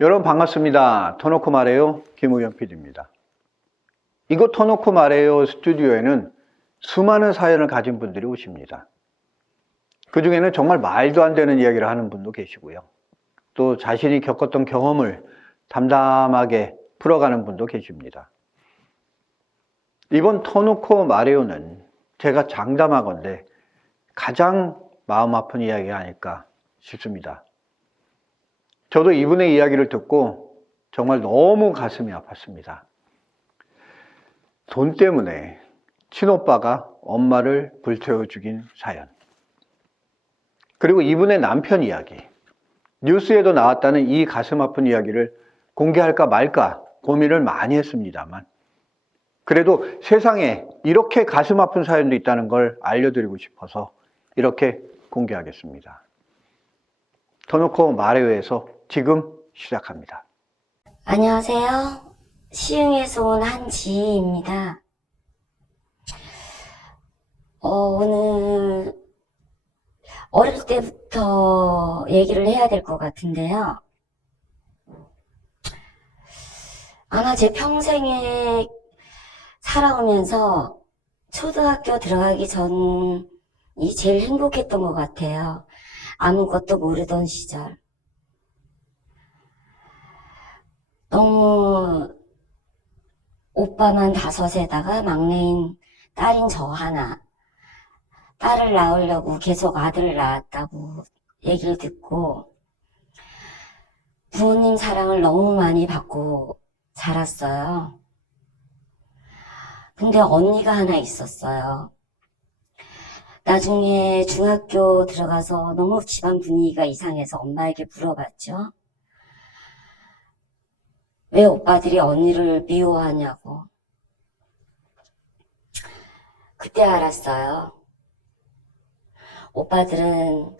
여러분 반갑습니다. 터놓고 말해요. 김우경 PD입니다. 이거 터놓고 말해요 스튜디오에는 수많은 사연을 가진 분들이 오십니다. 그 중에는 정말 말도 안 되는 이야기를 하는 분도 계시고요. 또 자신이 겪었던 경험을 담담하게 풀어가는 분도 계십니다. 이번 터놓고 말해요는 제가 장담하건대 가장 마음 아픈 이야기가 아닐까 싶습니다. 저도 이분의 이야기를 듣고 정말 너무 가슴이 아팠습니다. 돈 때문에 친오빠가 엄마를 불태워 죽인 사연. 그리고 이분의 남편 이야기. 뉴스에도 나왔다는 이 가슴 아픈 이야기를 공개할까 말까 고민을 많이 했습니다만 그래도 세상에 이렇게 가슴 아픈 사연도 있다는 걸 알려드리고 싶어서 이렇게 공개하겠습니다. 터놓고 말해요에서 지금 시작합니다. 안녕하세요. 시흥에서 온 한지희입니다. 오늘 어릴 때부터 얘기를 해야 될 것 같은데요. 아마 제 평생에 살아오면서 초등학교 들어가기 전이 제일 행복했던 것 같아요. 아무것도 모르던 시절. 너무 오빠만 5에다가 막내인 딸인 저 하나, 딸을 낳으려고 계속 아들을 낳았다고 얘기를 듣고 부모님 사랑을 너무 많이 받고 자랐어요. 근데 언니가 하나 있었어요. 나중에 중학교 들어가서 너무 집안 분위기가 이상해서 엄마에게 물어봤죠. 왜 오빠들이 언니를 미워하냐고. 그때 알았어요. 오빠들은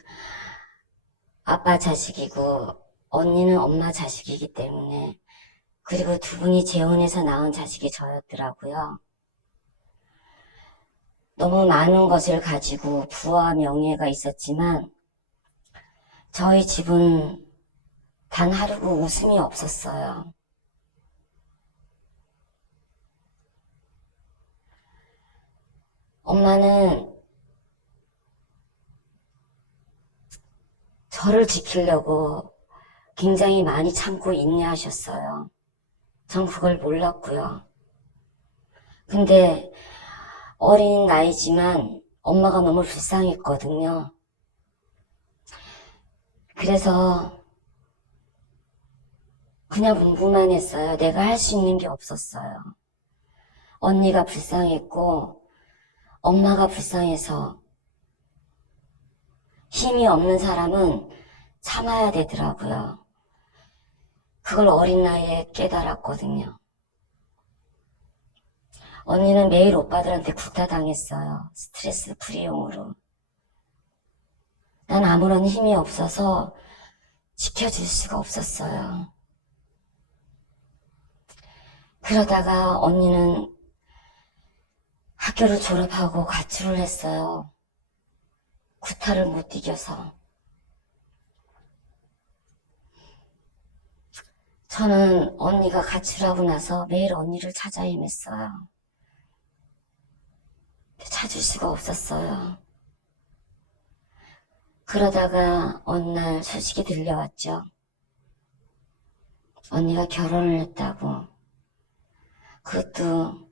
아빠 자식이고 언니는 엄마 자식이기 때문에, 그리고 두 분이 재혼해서 낳은 자식이 저였더라고요. 너무 많은 것을 가지고 부와 명예가 있었지만 저희 집은 단 하루도 웃음이 없었어요. 엄마는 저를 지키려고 굉장히 많이 참고 인내하셨어요. 전 그걸 몰랐고요. 근데 어린 나이지만 엄마가 너무 불쌍했거든요. 그래서 그냥 공부만 했어요. 내가 할 수 있는 게 없었어요. 언니가 불쌍했고 엄마가 불쌍해서 힘이 없는 사람은 참아야 되더라고요. 그걸 어린 나이에 깨달았거든요. 언니는 매일 오빠들한테 구타당했어요. 스트레스 풀이용으로. 난 아무런 힘이 없어서 지켜줄 수가 없었어요. 그러다가 언니는 학교를 졸업하고 가출을 했어요. 구타를 못 이겨서. 저는 언니가 가출하고 나서 매일 언니를 찾아 헤맸어요. 찾을 수가 없었어요. 그러다가 어느 날 소식이 들려왔죠. 언니가 결혼을 했다고. 그것도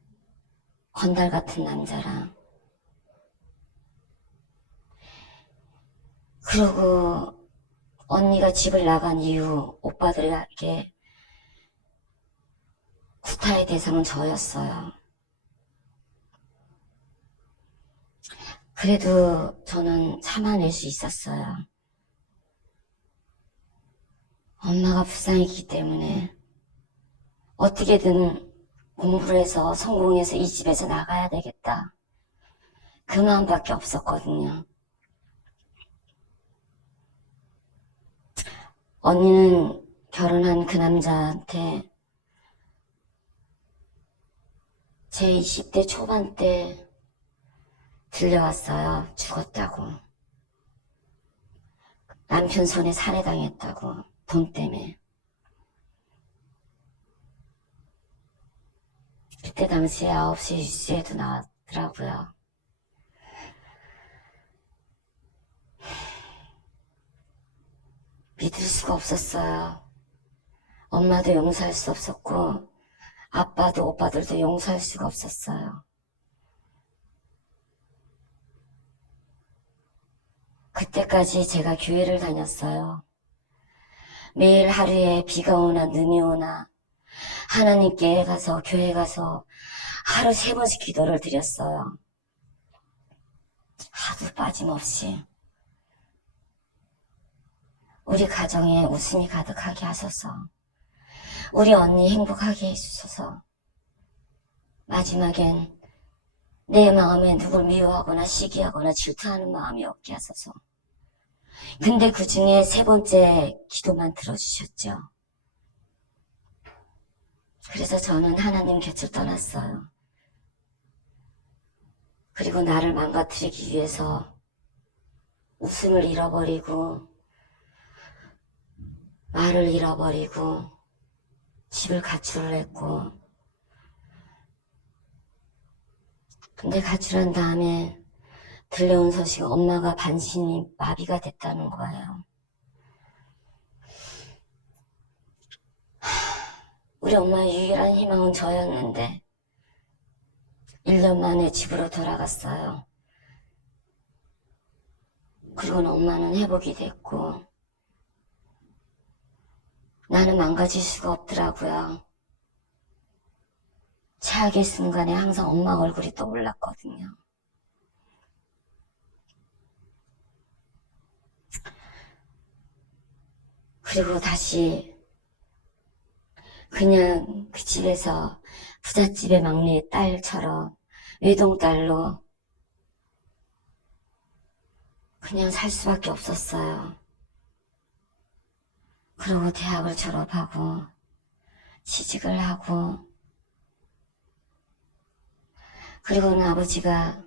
건달 같은 남자랑. 그리고 언니가 집을 나간 이후 오빠들에게 구타의 대상은 저였어요. 그래도 저는 참아낼 수 있었어요. 엄마가 불쌍했기 때문에 어떻게든 공부를 해서 성공해서 이 집에서 나가야 되겠다. 그 마음밖에 없었거든요. 언니는 결혼한 그 남자한테 제 20대 초반 때 들려왔어요. 죽었다고. 남편 손에 살해당했다고. 돈 때문에. 그때 당시에 9시 뉴스에도 나왔더라고요. 믿을 수가 없었어요. 엄마도 용서할 수 없었고 아빠도 오빠들도 용서할 수가 없었어요. 그때까지 제가 교회를 다녔어요. 매일 하루에 비가 오나 눈이 오나 하나님께 가서 교회 가서 하루 3번씩 기도를 드렸어요. 하도 빠짐없이 우리 가정에 웃음이 가득하게 하소서, 우리 언니 행복하게 해주소서, 마지막엔 내 마음에 누굴 미워하거나 시기하거나 질투하는 마음이 없게 하소서. 근데 그 중에 3번째 기도만 들어주셨죠. 그래서 저는 하나님 곁을 떠났어요. 그리고 나를 망가뜨리기 위해서 웃음을 잃어버리고 말을 잃어버리고 집을 가출을 했고, 근데 가출한 다음에 들려온 소식 엄마가 반신이 마비가 됐다는 거예요. 우리 엄마의 유일한 희망은 저였는데 1년 만에 집으로 돌아갔어요. 그리고는 엄마는 회복이 됐고 나는 망가질 수가 없더라고요. 최악의 순간에 항상 엄마 얼굴이 떠올랐거든요. 그리고 다시 그냥 그 집에서 부잣집의 막내 딸처럼 외동딸로 그냥 살 수밖에 없었어요. 그리고 대학을 졸업하고 취직을 하고, 그리고는 아버지가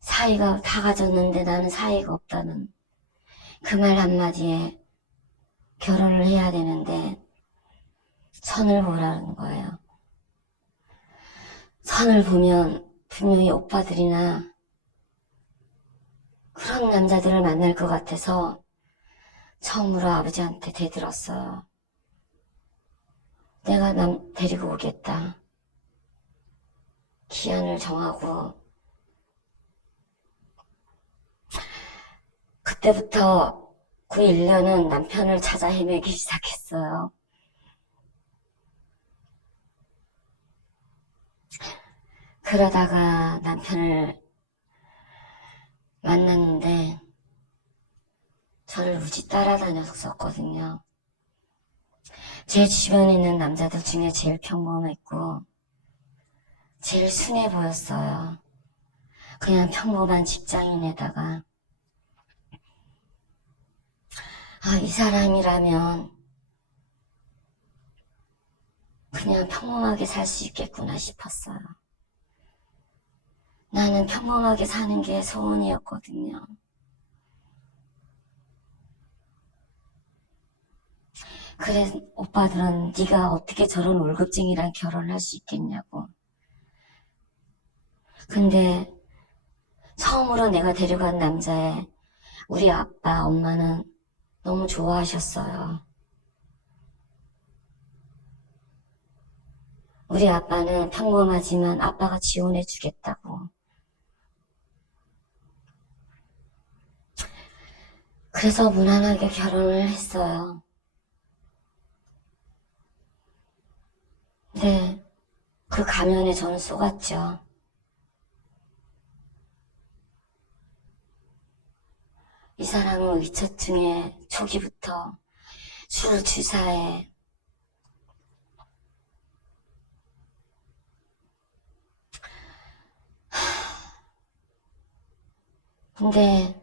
사이가 다 가졌는데 나는 사이가 없다는 그 말 한마디에 결혼을 해야 되는데 선을 보라는 거예요. 선을 보면 분명히 오빠들이나 그런 남자들을 만날 것 같아서 처음으로 아버지한테 대들었어요. 내가 남 데리고 오겠다. 기한을 정하고. 그때부터 그 1년은 남편을 찾아 헤매기 시작했어요. 그러다가 남편을 만났는데 저를 우지 따라다녔었거든요. 제 주변에 있는 남자들 중에 제일 평범했고 제일 순해 보였어요. 그냥 평범한 직장인에다가 이 사람이라면 그냥 평범하게 살 수 있겠구나 싶었어요. 나는 평범하게 사는 게 소원이었거든요. 그래, 오빠들은 네가 어떻게 저런 월급쟁이랑 결혼할 수 있겠냐고. 근데 처음으로 내가 데려간 남자애 우리 아빠, 엄마는 너무 좋아하셨어요. 우리 아빠는 평범하지만 아빠가 지원해 주겠다고. 그래서 무난하게 결혼을 했어요. 근데 그 가면에 저는 속았죠. 이 사람은 의처증에 초기부터 술 주사에 근데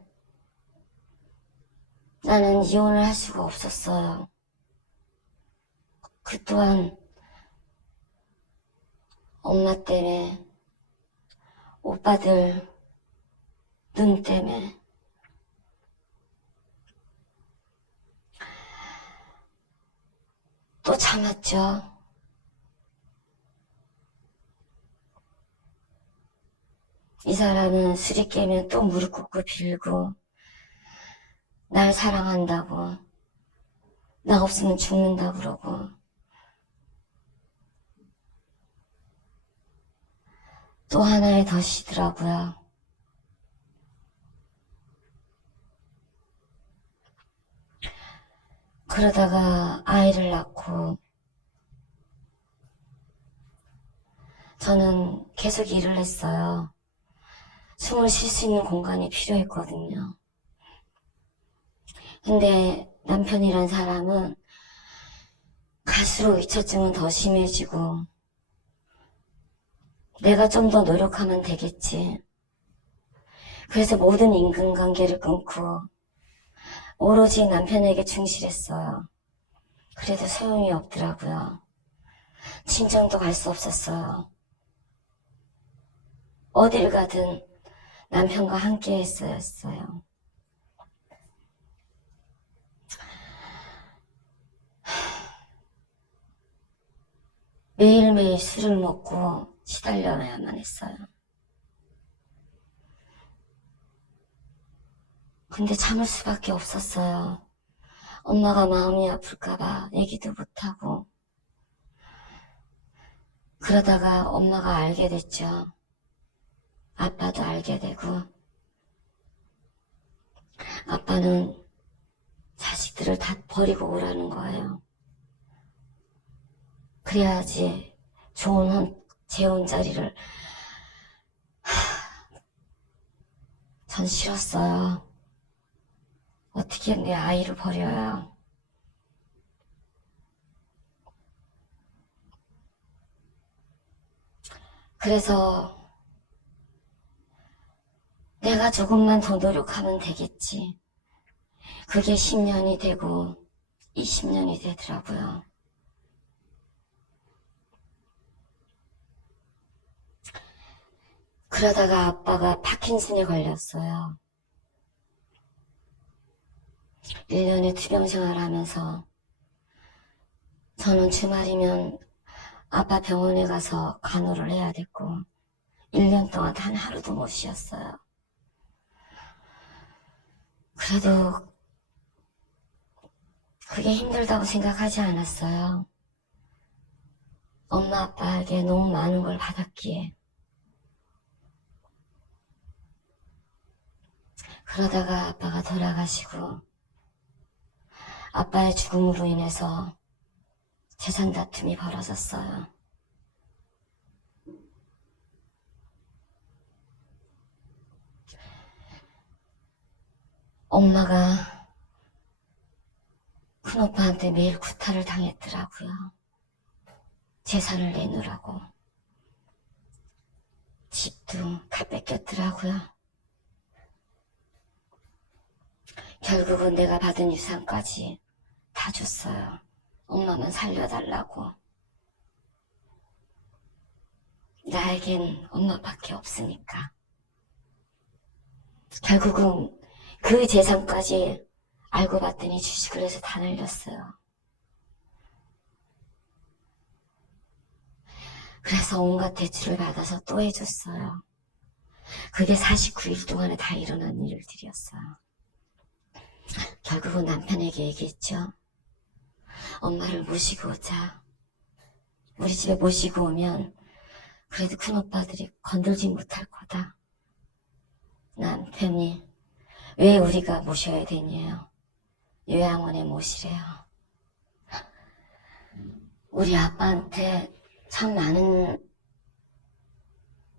나는 이혼을 할 수가 없었어요. 그 또한 엄마 때문에, 오빠들 눈 때문에. 또 참았죠. 이 사람은 술이 깨면 또 무릎 꿇고 빌고 날 사랑한다고, 나 없으면 죽는다 그러고, 또 하나의 덫이더라고요. 그러다가 아이를 낳고 저는 계속 일을 했어요. 숨을 쉴 수 있는 공간이 필요했거든요. 근데 남편이란 사람은 갈수록 의처증은 더 심해지고, 내가 좀 더 노력하면 되겠지. 그래서 모든 인간관계를 끊고 오로지 남편에게 충실했어요. 그래도 소용이 없더라고요. 친정도 갈 수 없었어요. 어딜 가든 남편과 함께 했어야 했어요. 매일매일 술을 먹고 시달려야만 했어요. 근데 참을 수밖에 없었어요. 엄마가 마음이 아플까봐 얘기도 못하고. 그러다가 엄마가 알게 됐죠. 아빠도 알게 되고. 아빠는 자식들을 다 버리고 오라는 거예요. 그래야지 좋은 재혼 자리를. 전 싫었어요. 어떻게 내 아이를 버려요. 그래서 내가 조금만 더 노력하면 되겠지. 그게 10년이 되고 20년이 되더라고요. 그러다가 아빠가 파킨슨에 걸렸어요. 1년에 투병 생활하면서 저는 주말이면 아빠 병원에 가서 간호를 해야 됐고 1년 동안 단 하루도 못 쉬었어요. 그래도 그게 힘들다고 생각하지 않았어요. 엄마 아빠에게 너무 많은 걸 받았기에. 그러다가 아빠가 돌아가시고 아빠의 죽음으로 인해서 재산 다툼이 벌어졌어요. 엄마가 큰오빠한테 매일 구타를 당했더라고요. 재산을 내놓으라고. 집도 다 뺏겼더라고요. 결국은 내가 받은 유산까지 다 줬어요. 엄마만 살려달라고. 나에겐 엄마밖에 없으니까. 결국은 그 재산까지 알고 봤더니 주식을 해서 다 날렸어요. 그래서 온갖 대출을 받아서 또 해줬어요. 그게 49일 동안에 다 일어난 일들이었어요. 결국은 남편에게 얘기했죠. 엄마를 모시고 오자. 우리 집에 모시고 오면 그래도 큰오빠들이 건들지 못할 거다. 남편이 왜 우리가 모셔야 되냐요. 요양원에 모시래요. 우리 아빠한테 참 많은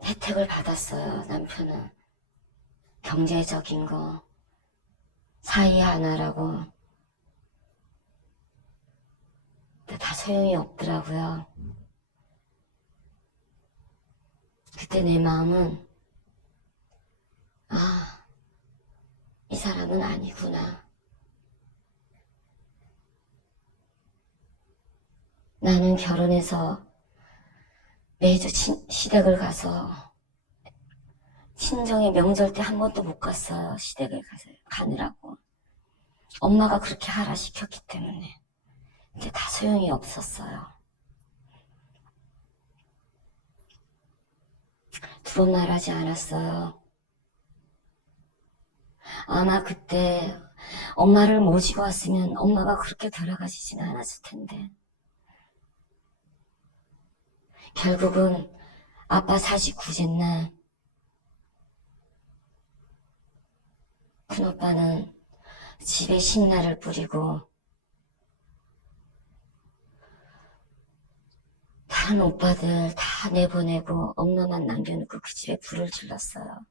혜택을 받았어요. 남편은 경제적인 거 사이 하나라고. 근데 다 소용이 없더라고요. 그때 내 마음은 이 사람은 아니구나. 나는 결혼해서 매주 시댁을 가서 친정에 명절 때 한 번도 못 갔어요. 시댁을 가느라고. 엄마가 그렇게 하라 시켰기 때문에. 근데 다 소용이 없었어요. 그런 말 하지 않았어요. 아마 그때 엄마를 모시고 왔으면 엄마가 그렇게 돌아가시진 않았을 텐데. 결국은 아빠 49세 날 큰오빠는 집에 신나를 뿌리고 다른 오빠들 다 내보내고 엄마만 남겨놓고 그 집에 불을 질렀어요.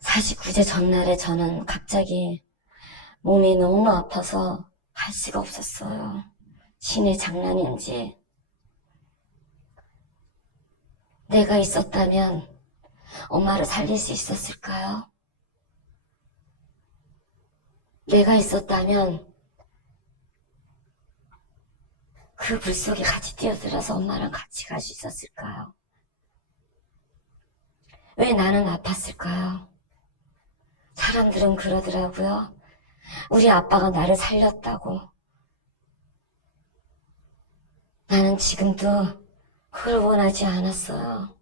49세 전날에 저는 갑자기 몸이 너무 아파서 갈 수가 없었어요. 신의 장난인지. 내가 있었다면 엄마를 살릴 수 있었을까요? 내가 있었다면 그 불 속에 같이 뛰어들어서 엄마랑 같이 갈 수 있었을까요? 왜 나는 아팠을까요? 사람들은 그러더라고요. 우리 아빠가 나를 살렸다고. 나는 지금도 그걸 원하지 않았어요.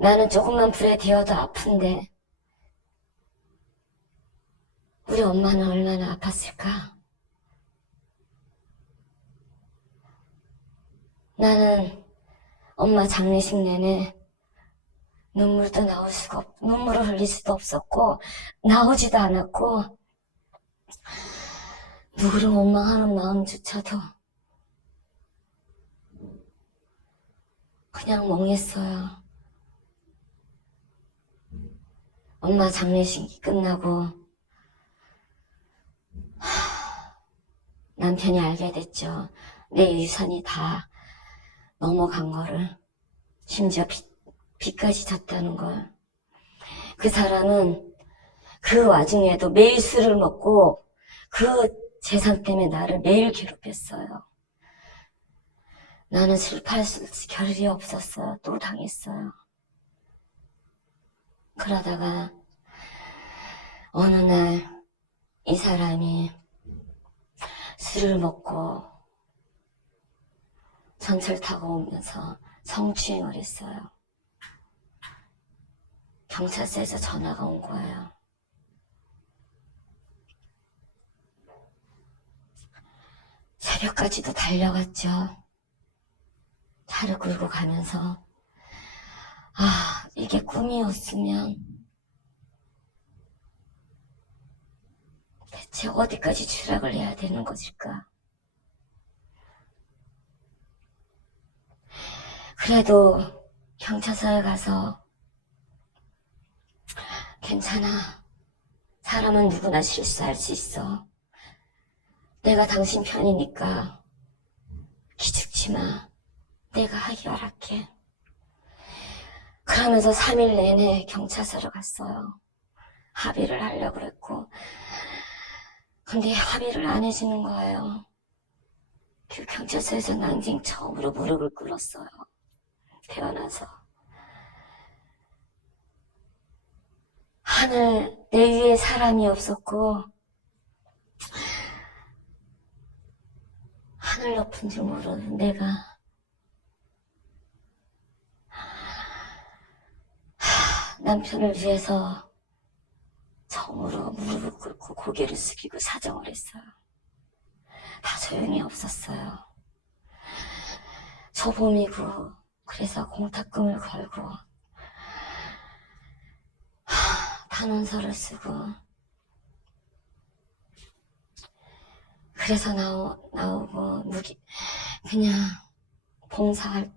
나는 조금만 불에 데워도 아픈데 우리 엄마는 얼마나 아팠을까? 나는 엄마 장례식 내내 눈물을 흘릴 수도 없었고 나오지도 않았고 누구를 원망하는 마음조차도 그냥 멍했어요. 엄마 장례식이 끝나고 남편이 알게 됐죠. 내 유산이 다 넘어간 거를. 심지어 빚까지 졌다는 걸. 그 사람은 그 와중에도 매일 술을 먹고 그 재산 때문에 나를 매일 괴롭혔어요. 나는 술 팔 겨를이 없었어요. 또 당했어요. 그러다가 어느 날 이 사람이 술을 먹고 전철 타고 오면서 성추행을 했어요. 경찰서에서 전화가 온 거예요. 새벽까지도 달려갔죠. 차를 끌고 가면서 이게 꿈이었으면 대체 어디까지 추락을 해야 되는 것일까? 그래도 경찰서에 가서 괜찮아. 사람은 누구나 실수할 수 있어. 내가 당신 편이니까 기죽지 마. 내가 해결할게. 그러면서 3일 내내 경찰서를 갔어요. 합의를 하려고 그랬고. 근데 합의를 안 해주는 거예요. 그 경찰서에서 난생 처음으로 무릎을 꿇었어요. 태어나서. 하늘 내 위에 사람이 없었고 하늘 높은 줄 모르는 내가 남편을 위해서 처음으로 무릎을 꿇고 고개를 숙이고 사정을 했어요. 다 소용이 없었어요. 초봄이고 그래서 공탁금을 걸고 단원서를 쓰고 그래서 나오고 그냥 봉사할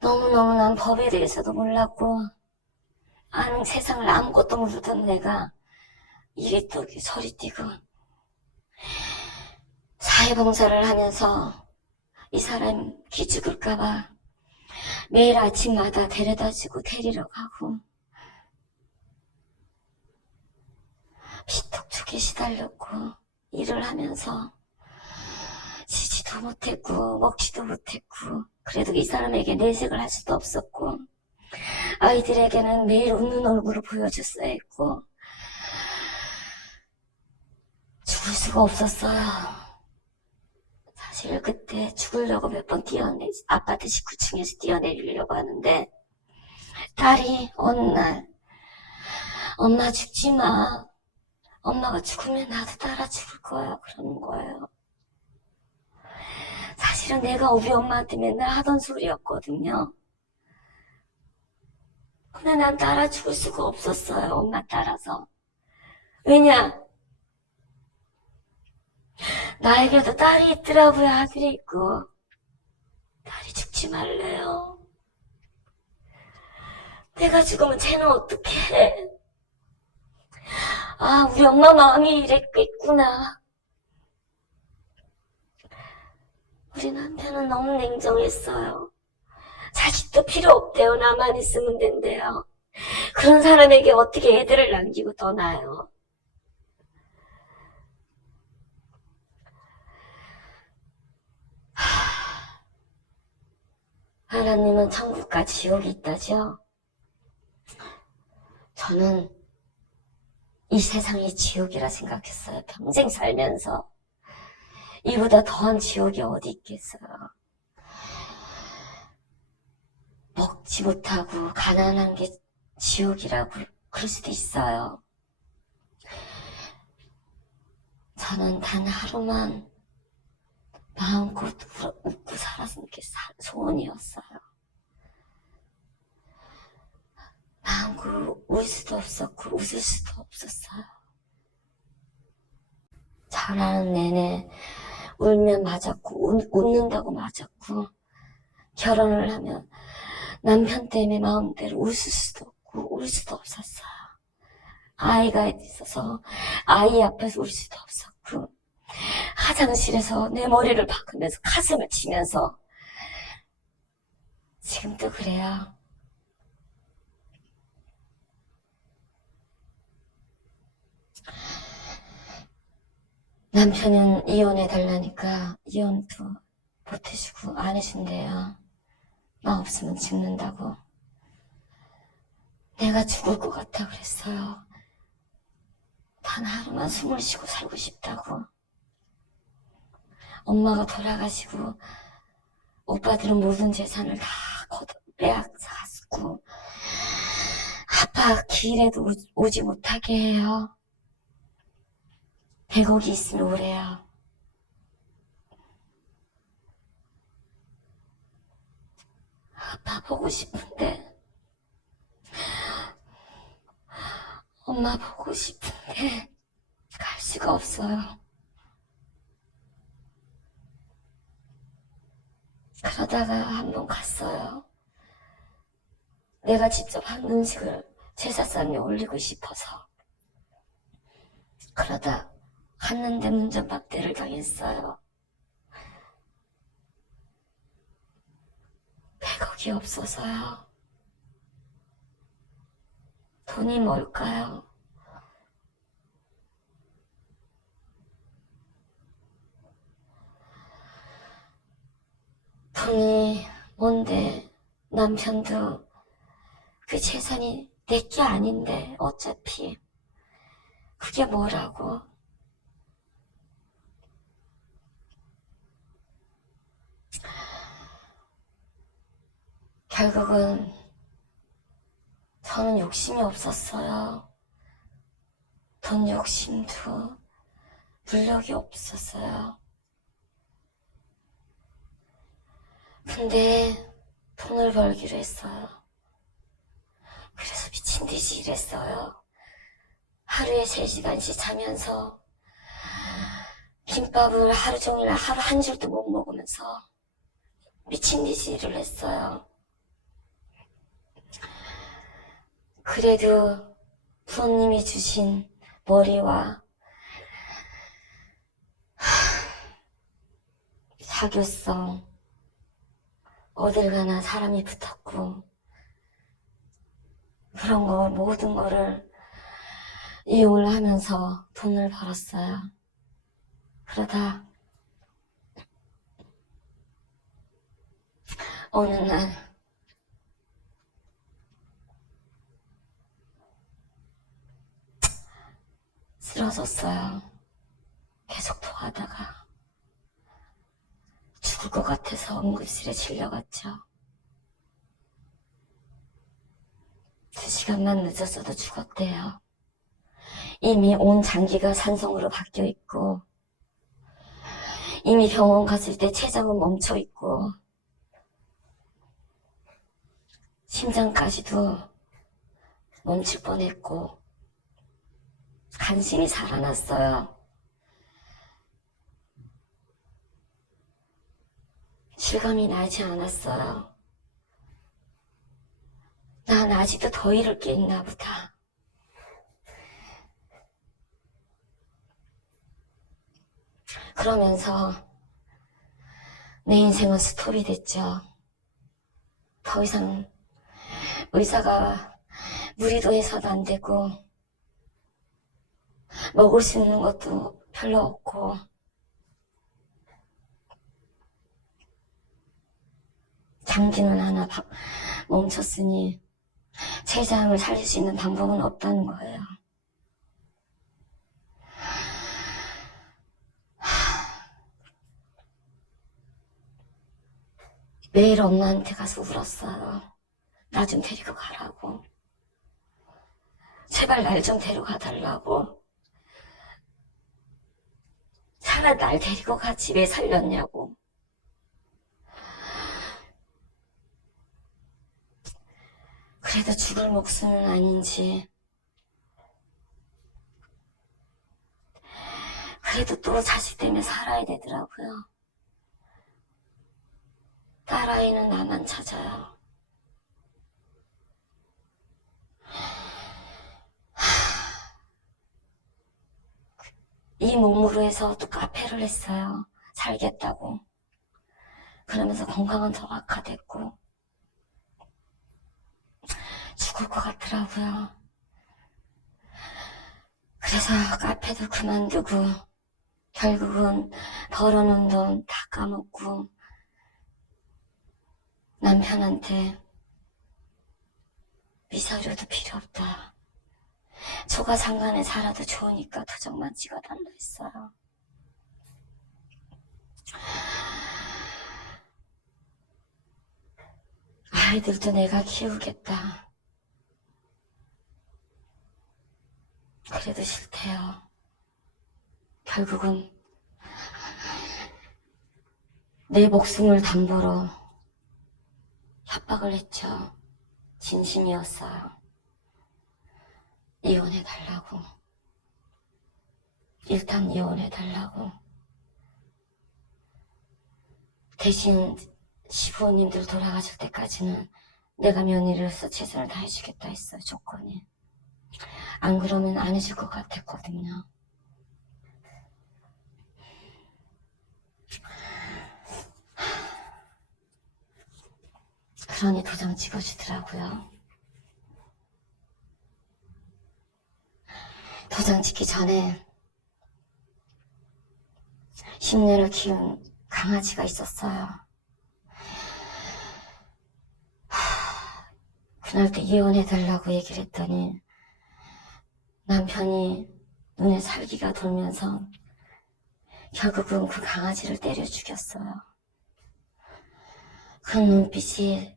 너무너무 난 법에 대해서도 몰랐고 아는 세상을 아무것도 모르던 내가 이리 뛰고 저리 뛰고 사회봉사를 하면서 이 사람 기죽을까봐 매일 아침마다 데려다주고 데리러 가고 피톡촉에 시달렸고 일을 하면서 쉬지도 못했고 먹지도 못했고 그래도 이 사람에게 내색을 할 수도 없었고 아이들에게는 매일 웃는 얼굴을 보여줬어야 했고 죽을 수가 없었어요. 사실 그때 죽으려고 몇 번 아파트 19층에서 뛰어내리려고 하는데, 딸이 어느 날, 엄마 죽지 마. 엄마가 죽으면 나도 따라 죽을 거야. 그러는 거예요. 사실은 내가 우리 엄마한테 맨날 하던 소리였거든요. 근데 난 따라 죽을 수가 없었어요. 엄마 따라서. 왜냐? 나에게도 딸이 있더라고요. 아들이 있고. 딸이 죽지 말래요. 내가 죽으면 쟤는 어떡해. 아, 우리 엄마 마음이 이랬겠구나. 우리 남편은 너무 냉정했어요. 자식도 필요 없대요. 나만 있으면 된대요. 그런 사람에게 어떻게 애들을 남기고 떠나요. 하나님은 천국과 지옥이 있다죠. 저는 이 세상이 지옥이라 생각했어요. 평생 살면서. 이보다 더한 지옥이 어디 있겠어요. 먹지 못하고 가난한 게 지옥이라고 그럴 수도 있어요. 저는 단 하루만 마음껏 웃고 살았으면 게 소원이었어요. 마음껏 울 수도 없었고 웃을 수도 없었어요. 자라는 내내 울면 맞았고 웃는다고 맞았고, 결혼을 하면 남편 때문에 마음대로 웃을 수도 없고 울 수도 없었어요. 아이가 있어서 아이 앞에서 울 수도 없었고, 화장실에서 내 머리를 박으면서 가슴을 치면서, 지금도 그래요. 남편은 이혼해달라니까 이혼도 못해주고 안 해준대요. 나 없으면 죽는다고. 내가 죽을 것 같아 그랬어요. 단 하루만 숨을 쉬고 살고 싶다고. 엄마가 돌아가시고 오빠들은 모든 재산을 다 빼앗았고, 아빠 길에도 오지 못하게 해요. 100억이 있으면 오래요. 아빠 보고 싶은데, 엄마 보고 싶은데 갈 수가 없어요. 그러다가 한번 갔어요. 내가 직접 한 음식을 제사상에 올리고 싶어서. 그러다 갔는데 문전박대를 당했어요. 100억이 없어서요. 돈이 뭘까요? 돈이 뭔데, 남편도 그 재산이 내 게 아닌데 어차피 그게 뭐라고. 결국은 저는 욕심이 없었어요. 돈 욕심도 물욕이 없었어요. 근데 돈을 벌기로 했어요. 그래서 미친 듯이 일했어요. 하루에 3시간씩 자면서 김밥을 하루 종일 하루 한 줄도 못 먹으면서 미친 듯이 일을 했어요. 그래도 부모님이 주신 머리와 사교성, 어딜 가나 사람이 붙었고, 그런 거 모든 거를 이용을 하면서 돈을 벌었어요. 그러다 어느 날 쓰러졌어요. 계속 토하다가. 것 같아서 응급실에 실려갔죠. 2시간만 늦었어도 죽었대요. 이미 온 장기가 산성으로 바뀌어 있고, 이미 병원 갔을 때 췌장은 멈춰 있고, 심장까지도 멈출 뻔했고, 간신히 살아났어요. 실감이 나지 않았어요. 난 아직도 더 잃을 게 있나 보다. 그러면서 내 인생은 스톱이 됐죠. 더 이상 의사가 무리도 해서도 안 되고, 먹을 수 있는 것도 별로 없고, 장기는 하나 멈췄으니 췌장을 살릴 수 있는 방법은 없다는 거예요. 매일 엄마한테 가서 울었어요. 나 좀 데리고 가라고. 제발 날 좀 데려가 달라고. 차라리 날 데리고 가지 왜 살렸냐고. 그래도 죽을 목숨은 아닌지. 그래도 또 자식 때문에 살아야 되더라고요. 딸아이는 나만 찾아요. 이 몸으로 해서 또 카페를 했어요. 살겠다고. 그러면서 건강은 더 악화됐고 죽을 것 같더라고요. 그래서 카페도 그만두고 결국은 벌어놓은 돈 다 까먹고 남편한테 위자료도 필요 없다. 초가상간에 살아도 좋으니까 도장만 찍어달라 했어요. 아이들도 내가 키우겠다. 그래도 싫대요. 결국은 내 목숨을 담보로 협박을 했죠. 진심이었어요. 이혼해달라고. 일단 이혼해달라고. 대신 시부모님들 돌아가실 때까지는 내가 며느리로서 최선을 다해주겠다 했어요. 조건이. 안 그러면 안 해줄 것 같았거든요. 그러니 도장 찍어주더라고요. 도장 찍기 전에 10년을 키운 강아지가 있었어요. 그날도 이혼해달라고 얘기를 했더니 남편이 눈에 살기가 돌면서 결국은 그 강아지를 때려 죽였어요. 그 눈빛이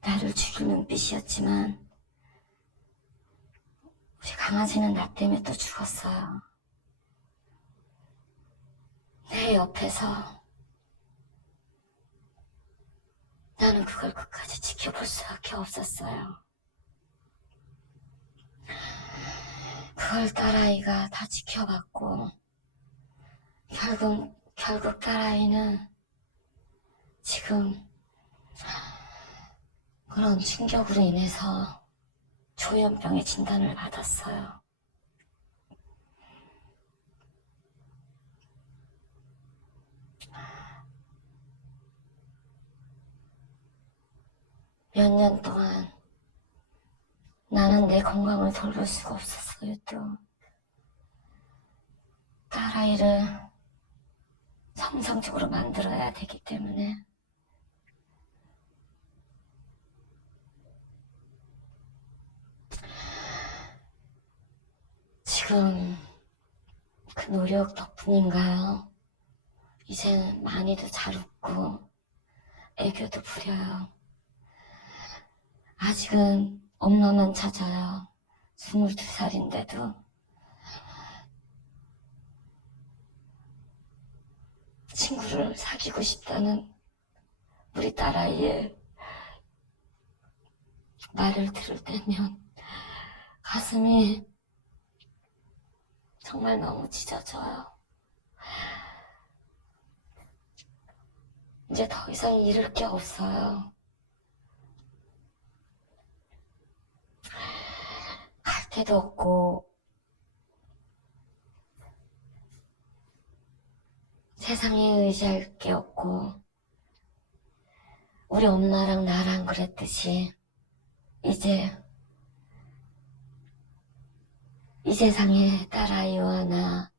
나를 죽일 눈빛이었지만 우리 강아지는 나 때문에 또 죽었어요. 내 옆에서 나는 그걸 끝까지 지켜볼 수밖에 없었어요. 그걸 딸아이가 다 지켜봤고 결국 딸아이는 지금 그런 충격으로 인해서 조현병의 진단을 받았어요. 몇 년 동안 나는 내 건강을 돌볼 수가 없었어요. 또 딸아이를 성성적으로 만들어야 되기 때문에 지금 그 노력 덕분인가요? 이제는 많이도 잘 웃고 애교도 부려요. 아직은 엄마만 찾아요. 22살인데도. 친구를 사귀고 싶다는 우리 딸아이의 말을 들을 때면 가슴이 정말 너무 찢어져요. 이제 더 이상 잃을 게 없어요. 갈 데도 없고 세상에 의지할 게 없고 우리 엄마랑 나랑 그랬듯이 이제 이 세상에 딸아이와 나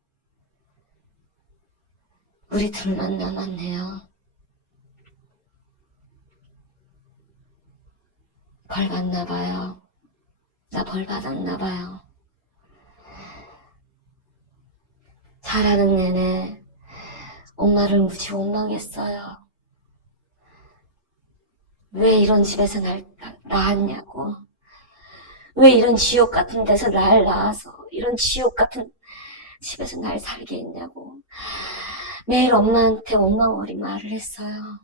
우리 둘만 남았네요. 벌 받나 봐요. 나 벌 받았나 봐요. 자라는 내내 엄마를 무지 원망했어요. 왜 이런 집에서 날 낳았냐고. 왜 이런 지옥 같은 데서 날 낳아서 이런 지옥 같은 집에서 날 살게 했냐고. 매일 엄마한테 원망어리 말을 했어요.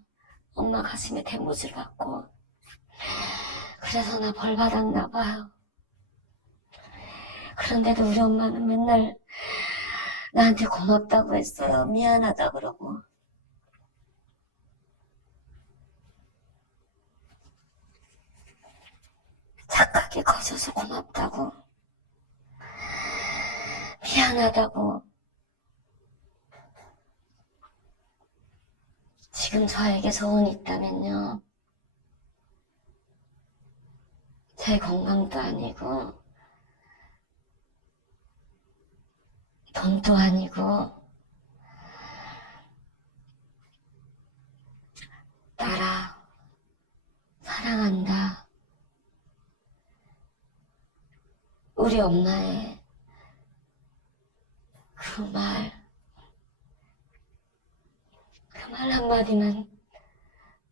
엄마 가슴에 대못을 받고. 그래서 나 벌 받았나 봐요. 그런데도 우리 엄마는 맨날 나한테 고맙다고 했어요. 미안하다 그러고. 착하게 커져서 고맙다고. 미안하다고. 지금 저에게 소원이 있다면요. 제 건강도 아니고 돈도 아니고 딸아 사랑한다. 우리 엄마의 그 말 한마디만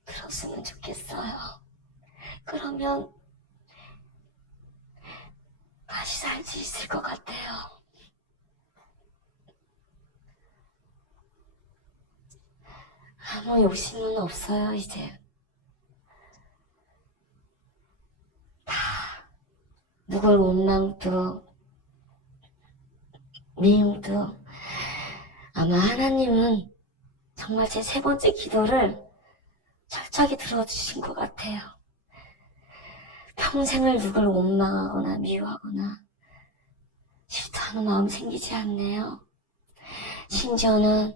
들었으면 좋겠어요. 그러면 다시 살 수 있을 것 같아요. 아무 욕심은 없어요, 이제. 다 누굴 원망도 미움도 아마 하나님은 정말 제 세 번째 기도를 철저하게 들어주신 것 같아요. 평생을 누굴 원망하거나 미워하거나 싫다는 마음 생기지 않네요. 심지어는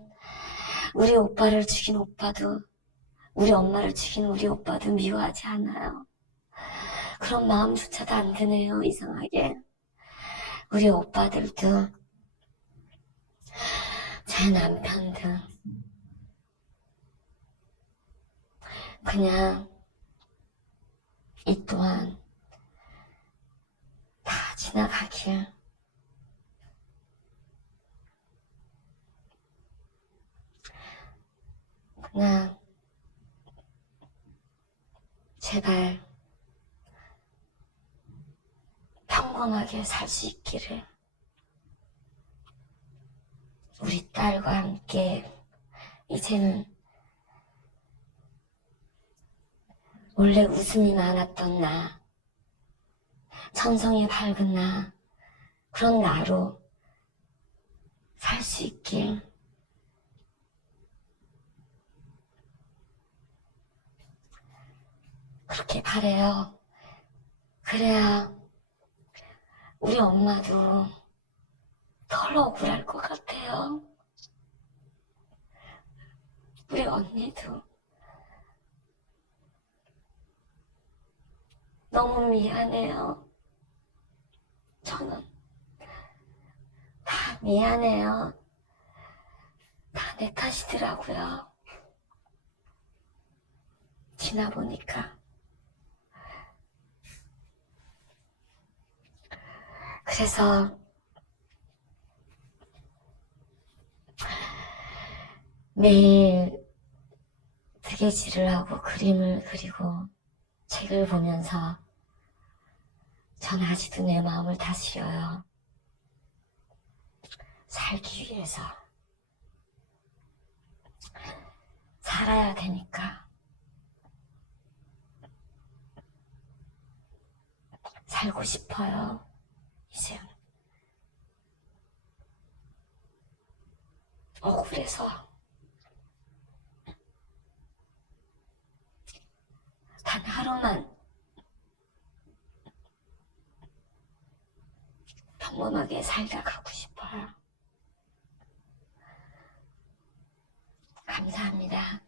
우리 오빠를 죽인 오빠도 우리 엄마를 죽인 우리 오빠도 미워하지 않아요. 그런 마음조차도 안 드네요, 이상하게. 우리 오빠들도 제 남편도 그냥 이 또한 다 지나가길. 그냥 제발 평범하게 살 수 있기를. 우리 딸과 함께 이제는 원래 웃음이 많았던 나, 천성이 밝은 나, 그런 나로 살 수 있길. 그렇게 바래요. 그래야 우리 엄마도 덜 억울할 것 같아요. 우리 언니도 너무 미안해요. 저는 다 미안해요. 다 내 탓이더라고요. 지나보니까. 그래서 매일 뜨개질을 하고 그림을 그리고 책을 보면서 전 아직도 내 마음을 다스려요. 살기 위해서. 살아야 되니까. 살고 싶어요. 이제 억울해서 단 하루만 평범하게 살다 가고 싶어요. 감사합니다.